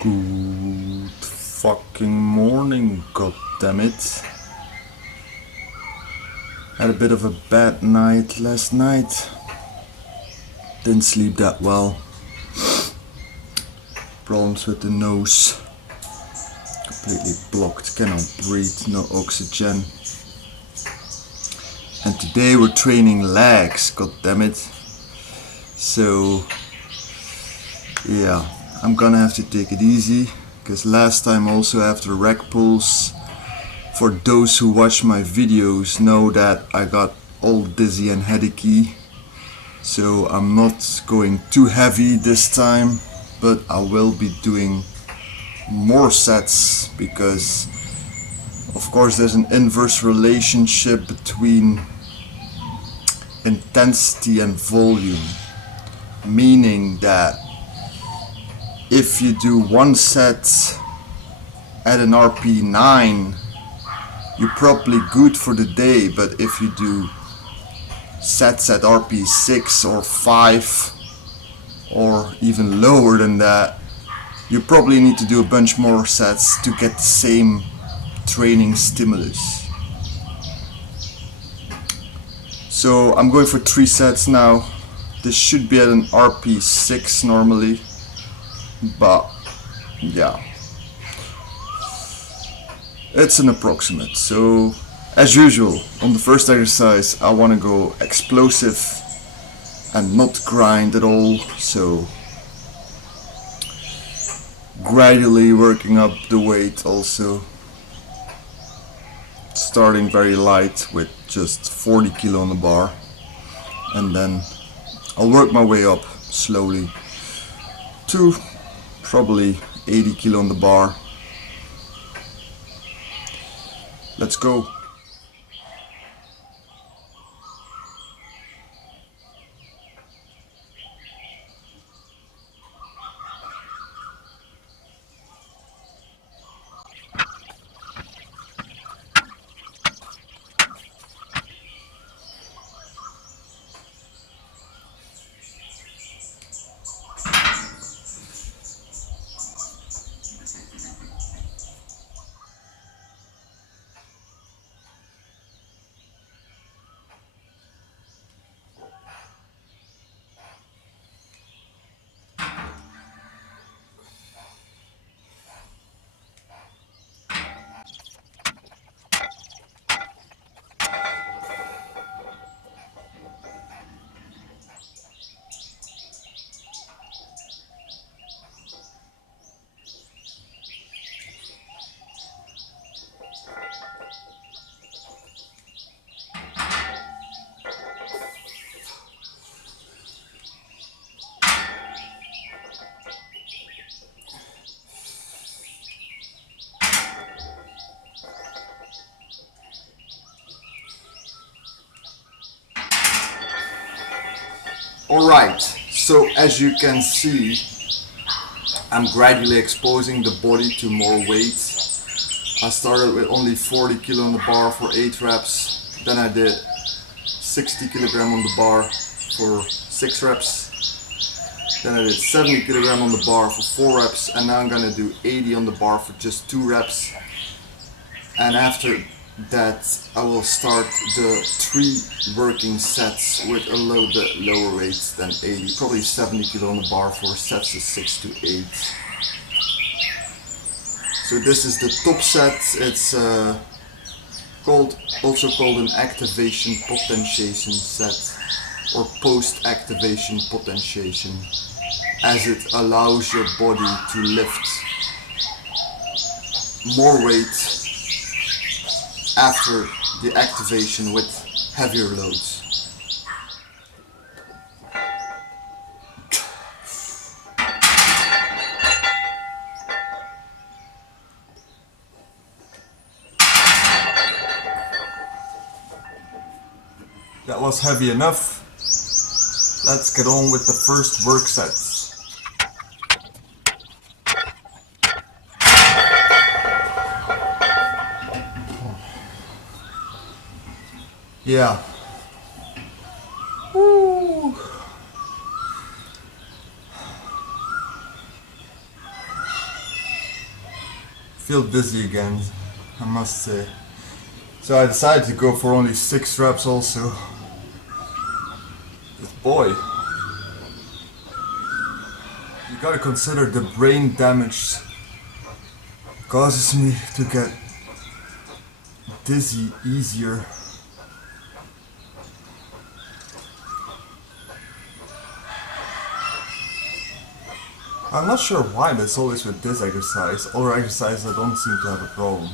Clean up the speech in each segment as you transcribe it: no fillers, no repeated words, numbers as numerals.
Good fucking morning, goddammit. Had a bit of a bad night last night. Didn't sleep that well. Problems with the nose. Completely blocked, cannot breathe, no oxygen. And today we're training legs, goddammit. So, yeah, I'm gonna have to take it easy. Because last time also after rec pulls, for those who watch my videos know that I got all dizzy and headachy. So I'm not going too heavy this time, but I will be doing more sets because of course there's an inverse relationship between intensity and volume, meaning that if you do one set at an RP 9, you're probably good for the day, but if you do sets at RP 6 or 5 or even lower than that, you probably need to do a bunch more sets to get the same training stimulus. So I'm going for 3 sets now. This should be at an RP 6 normally, but yeah, it's an approximate. So as usual, on the first exercise I want to go explosive and not grind at all, so gradually working up the weight, also starting very light with just 40 kilo on the bar, and then I'll work my way up slowly to probably 80 kilo on the bar. Let's go. Alright, so as you can see, I'm gradually exposing the body to more weight. I started with only 40 kilo on the bar for 8 reps, then I did 60 kilogram on the bar for 6 reps, then I did 70 kilogram on the bar for 4 reps, and now I'm gonna do 80 on the bar for just 2 reps. And after that I will start the 3 working sets with a little bit lower weight than 80, probably 70 kilo on the bar for sets of 6 to 8. So this is the top set. It's also called an activation potentiation set, or post-activation potentiation, as it allows your body to lift more weight after the activation with heavier loads. That was heavy enough. Let's get on with the first work sets. Yeah. Woo. feel dizzy again, I must say. So I decided to go for only 6 reps also. But boy, you gotta consider the brain damage causes me to get dizzy easier. I'm not sure why, but it's always with this exercise. Other exercises I don't seem to have a problem.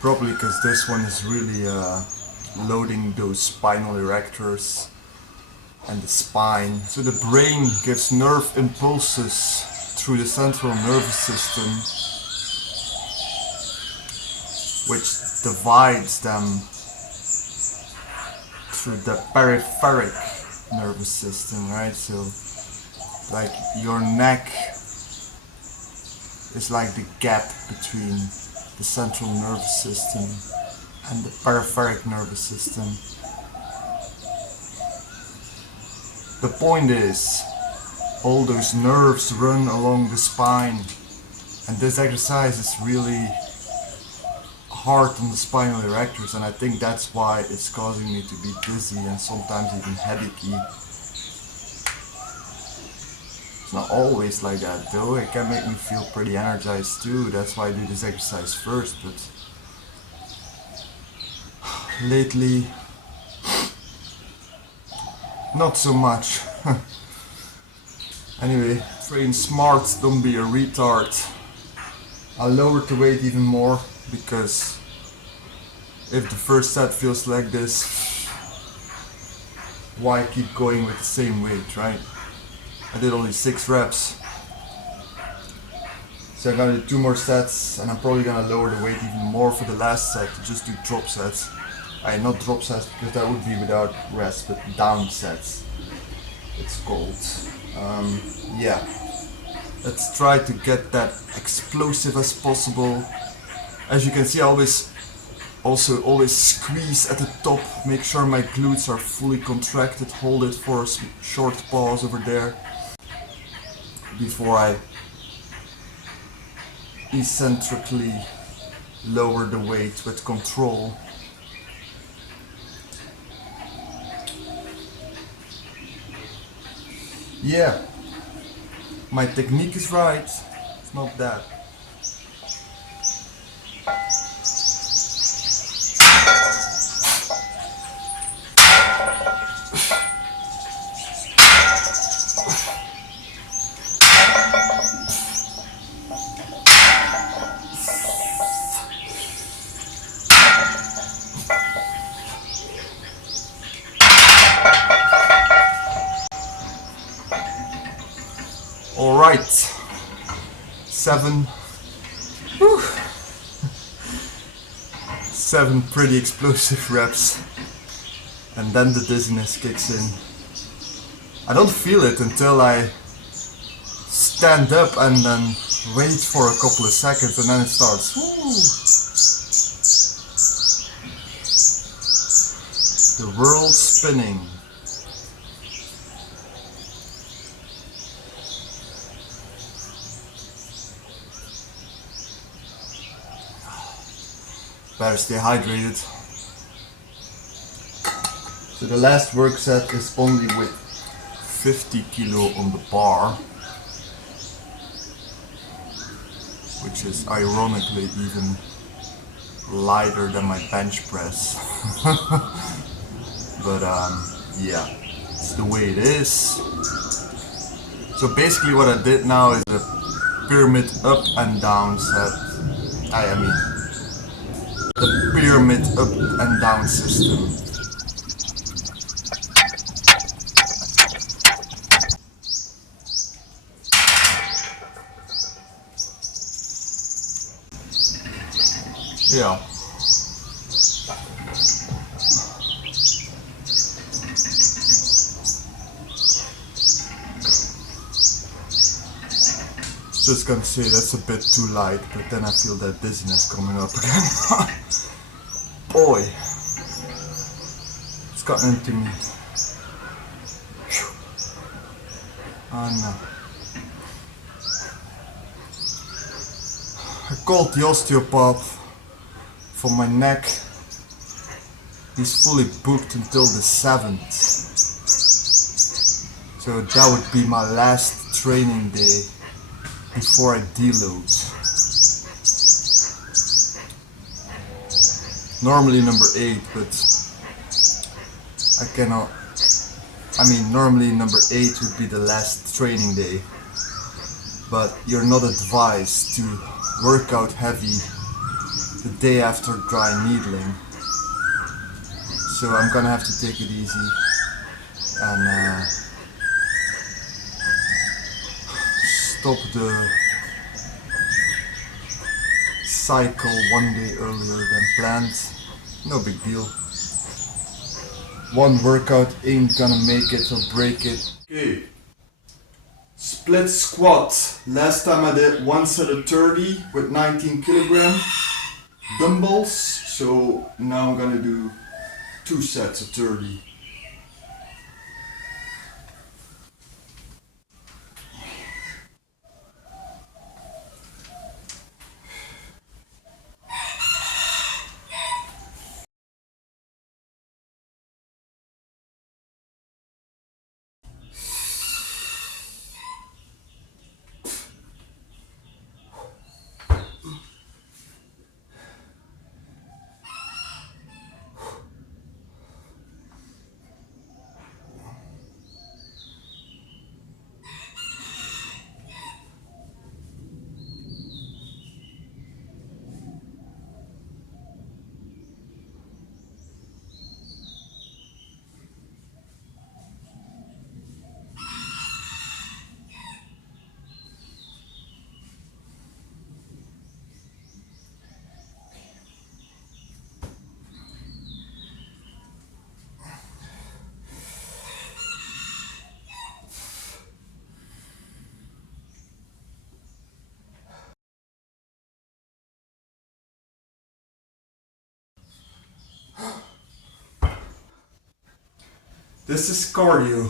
Probably because this one is really loading those spinal erectors and the spine. So the brain gives nerve impulses through the central nervous system, which divides them through the peripheral nervous system, right? So like your neck is like the gap between the central nervous system and the peripheral nervous system. The point is, all those nerves run along the spine, and this exercise is really hard on the spinal erectors, and I think that's why it's causing me to be dizzy and sometimes even headachy. It's not always like that though, it can make me feel pretty energized too, that's why I do this exercise first, but lately not so much. Anyway, train smart, don't be a retard. I lowered the weight even more because if the first set feels like this, why keep going with the same weight, right? I did only 6 reps. So I'm gonna do 2 more sets, and I'm probably gonna lower the weight even more for the last set to just do drop sets. Not drop sets because that would be without rest, but down sets. It's called. Yeah. Let's try to get that explosive as possible. As you can see, I always squeeze at the top, make sure my glutes are fully contracted, hold it for a short pause over there before I eccentrically lower the weight with control. Yeah, my technique is right, it's not that. Alright, 7 pretty explosive reps, and then the dizziness kicks in. I don't feel it until I stand up and then wait for a couple of seconds, and then it starts. The world spinning. Better stay hydrated. So the last work set is only with 50 kilo on the bar, which is ironically even lighter than my bench press. But yeah, it's the way it is. So basically what I did now is a pyramid up and down set. I mean the pyramid up and down system. Yeah. Just gonna say that's a bit too light, but then I feel that dizziness coming up again. Boy, it's gotten into me. Oh no. called the osteopath for my neck. He's fully booked until the 7th. So that would be my last training day before I deload. Normally number 8, but I cannot. I mean, normally number 8 would be the last training day, but you're not advised to work out heavy the day after dry needling. So I'm gonna have to take it easy and stop the cycle one day earlier than planned. No big deal. One workout ain't gonna make it or break it. Okay. Split squat. Last time I did one set of 30 with 19 kilogram dumbbells. So now I'm gonna do 2 sets of 30. This is cardio.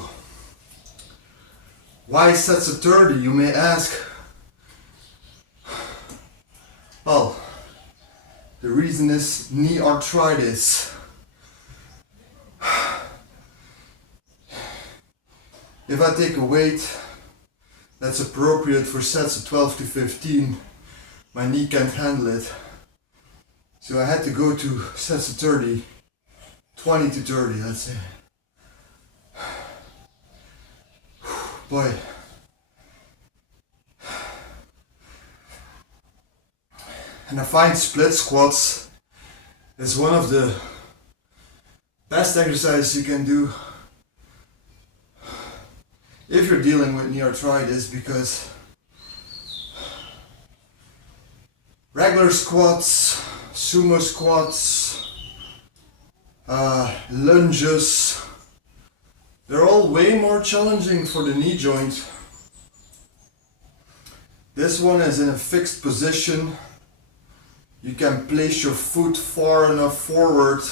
Why sets of 30, you may ask? Well, the reason is knee arthritis. If I take a weight that's appropriate for sets of 12 to 15, my knee can't handle it. So I had to go to sets of 30, 20 to 30, let's say. Boy. And I find split squats is one of the best exercises you can do if you're dealing with knee arthritis, because regular squats, sumo squats, lunges, they're all way more challenging for the knee joint. This one is in a fixed position. You can place your foot far enough forward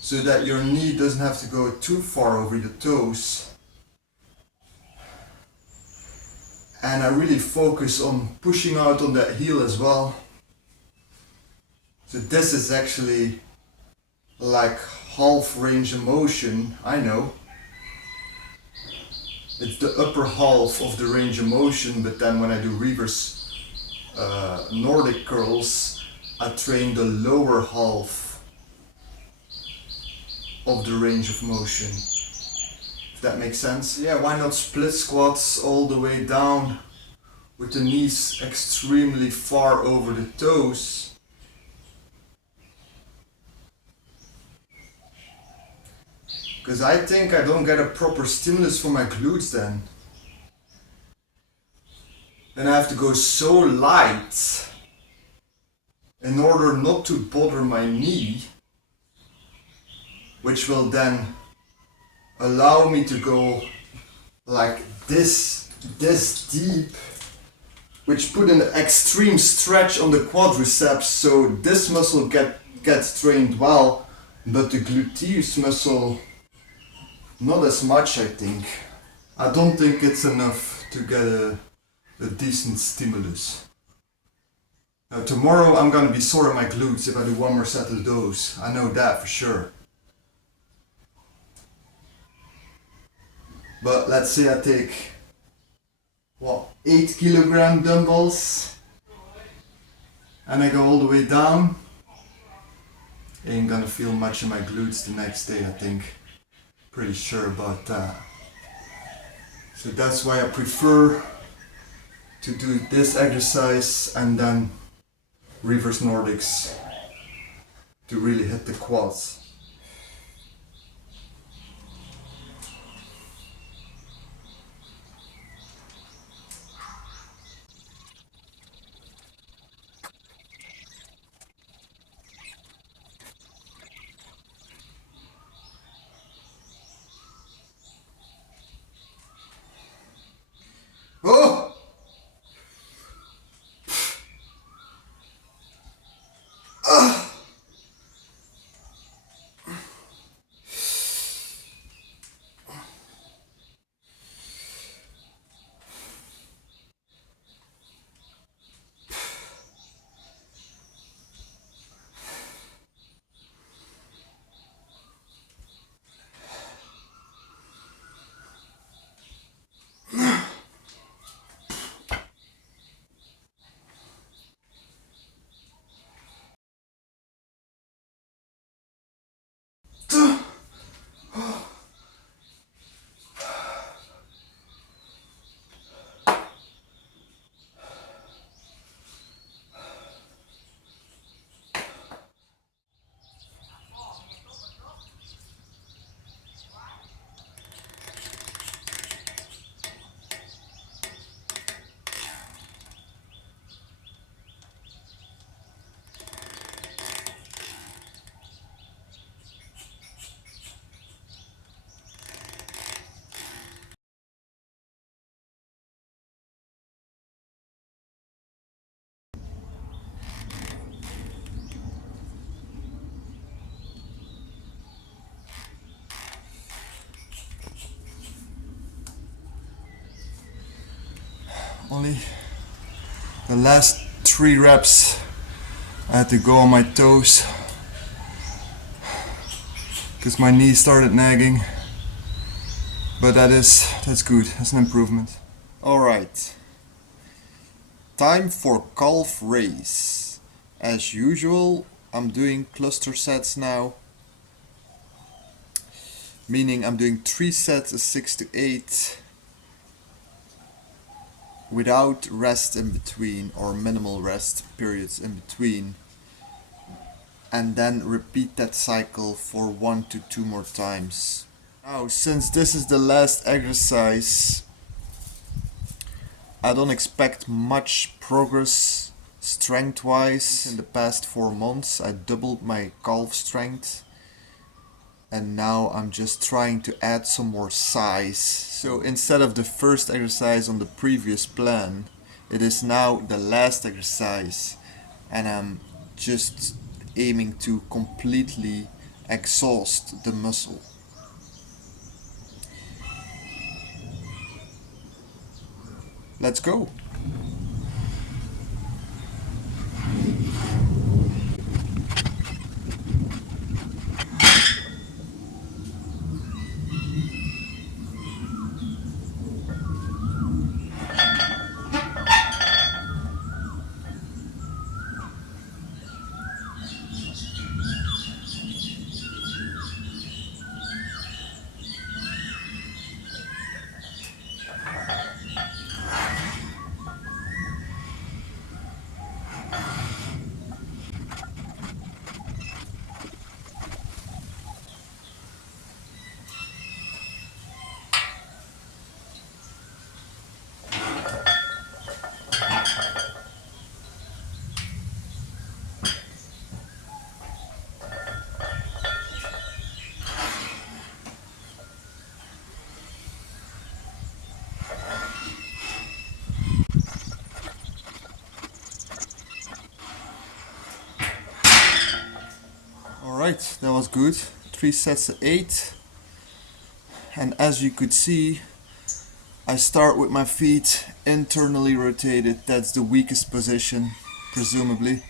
so that your knee doesn't have to go too far over the toes. And I really focus on pushing out on that heel as well. So this is actually like half range of motion, I know. It's the upper half of the range of motion, but then when I do reverse Nordic curls, I train the lower half of the range of motion. If that makes sense. Yeah, why not split squats all the way down with the knees extremely far over the toes. Because I think I don't get a proper stimulus for my glutes then. Then I have to go so light in order not to bother my knee, which will then allow me to go like this deep, which put an extreme stretch on the quadriceps, so this muscle gets trained well, but the gluteus muscle not as much, I think. I don't think it's enough to get a decent stimulus. Now tomorrow I'm gonna be sore in my glutes if I do one more set of those. I know that for sure. But let's say I take, what, 8 kilogram dumbbells and I go all the way down. Ain't gonna feel much in my glutes the next day, I think. Pretty sure about that. So that's why I prefer to do this exercise and then reverse Nordics to really hit the quads. Oh! Only the last 3 reps I had to go on my toes because my knee started nagging, but that's good, that's an improvement. Alright, time for calf raise. As usual, I'm doing cluster sets now, meaning I'm doing 3 sets of 6 to 8 without rest in between, or minimal rest periods in between, and then repeat that cycle for 1 to 2 more times. Now, since this is the last exercise, I don't expect much progress strength wise. In the past 4 months I doubled my calf strength, and now I'm just trying to add some more size. So instead of the first exercise on the previous plan, it is now the last exercise, and I'm just aiming to completely exhaust the muscle. Let's go. Alright, that was good. 3 sets of 8. And as you could see, I start with my feet internally rotated. That's the weakest position. presumably.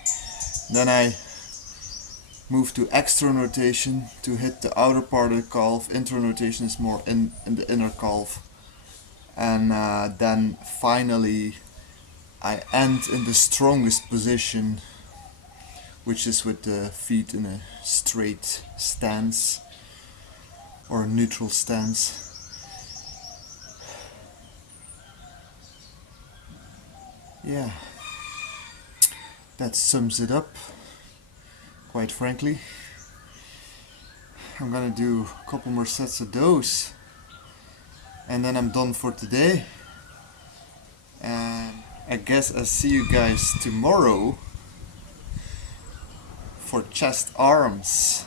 Then I move to external rotation to hit the outer part of the calf. Internal rotation is more in the inner calf. And then finally I end in the strongest position, which is with the feet in a straight stance or a neutral stance. Yeah, that sums it up, quite frankly. I'm gonna do a couple more sets of those and then I'm done for today. And I guess I'll see you guys tomorrow for chest arms.